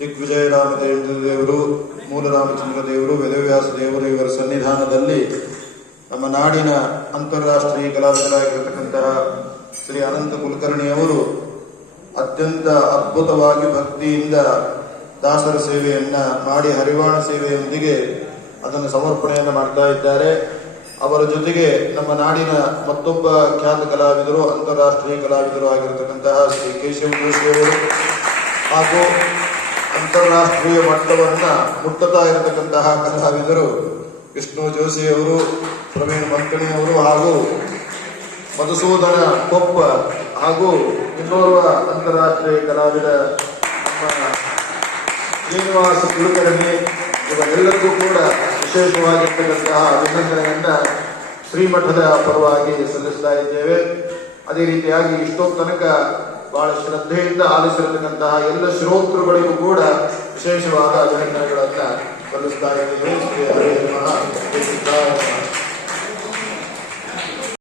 ದಿಗ್ವಿಜಯ ರಾಮಚಂದ್ರ ದೇವರು ಮೂಲರಾಮಚಂದ್ರ ದೇವರು ವೇದವ್ಯಾಸ ದೇವರು ಇವರ ಸನ್ನಿಧಾನದಲ್ಲಿ ನಮ್ಮ ನಾಡಿನ ಅಂತಾರಾಷ್ಟ್ರೀಯ ಕಲಾವಿದರಾಗಿರತಕ್ಕಂತಹ ಶ್ರೀ ಅನಂತ ಕುಲಕರ್ಣಿಯವರು ಅತ್ಯಂತ ಅದ್ಭುತವಾಗಿ ಭಕ್ತಿಯಿಂದ ದಾಸರ ಸೇವೆಯನ್ನ ಮಾಡಿ ಹರಿವಾಣ ಸೇವೆಯೊಂದಿಗೆ ಅದನ್ನು ಸಮರ್ಪಣೆಯನ್ನು ಮಾಡ್ತಾ ಇದ್ದಾರೆ. ಅವರ ಜೊತೆಗೆ ನಮ್ಮ ನಾಡಿನ ಮತ್ತೊಬ್ಬ ಖ್ಯಾತ ಕಲಾವಿದರು, ಅಂತಾರಾಷ್ಟ್ರೀಯ ಕಲಾವಿದರು ಆಗಿರತಕ್ಕಂತಹ ಶ್ರೀ ಕೇಶವ ಜೋಶಿ ಅವರು ಹಾಗೂ ಅಂತಾರಾಷ್ಟ್ರೀಯ ಮಟ್ಟವನ್ನು ಮುಟ್ಟತಾ ಇರತಕ್ಕಂತಹ ಕಲಾವಿದರು ವಿಷ್ಣು ಜೋಶಿ ಅವರು, ಪ್ರವೀಣ್ ಮಂಕಣಿ ಅವರು ಹಾಗೂ ಮಧುಸೂದನ ಕೊಪ್ಪ ಹಾಗೂ ಇನ್ನೋರ್ವ ಅಂತಾರಾಷ್ಟ್ರೀಯ ಕಲಾವಿದ ಶ್ರೀನಿವಾಸ ಕುಲಕರ್ಣಿ ಇವರೆಲ್ಲರಿಗೂ ಕೂಡ ವಿಶೇಷವಾಗಿರ್ತಕ್ಕಂತಹ ಅಭಿನಂದನೆಯನ್ನ ಶ್ರೀಮಠದ ಪರವಾಗಿ ಸಲ್ಲಿಸ್ತಾ ಇದ್ದೇವೆ. ಅದೇ ರೀತಿಯಾಗಿ ಇಷ್ಟೋ ತನಕ ಬಹಳ ಶ್ರದ್ಧೆಯಿಂದ ಆಲಿಸಿರತಕ್ಕಂತಹ ಎಲ್ಲ ಶ್ರೋತೃಗಳಿಗೂ ಕೂಡ ವಿಶೇಷವಾದ ಅಭಿನಂದನೆಗಳನ್ನ ಸಲ್ಲಿಸ್ತಾ ಇದ್ದೀವಿ ಶ್ರೀ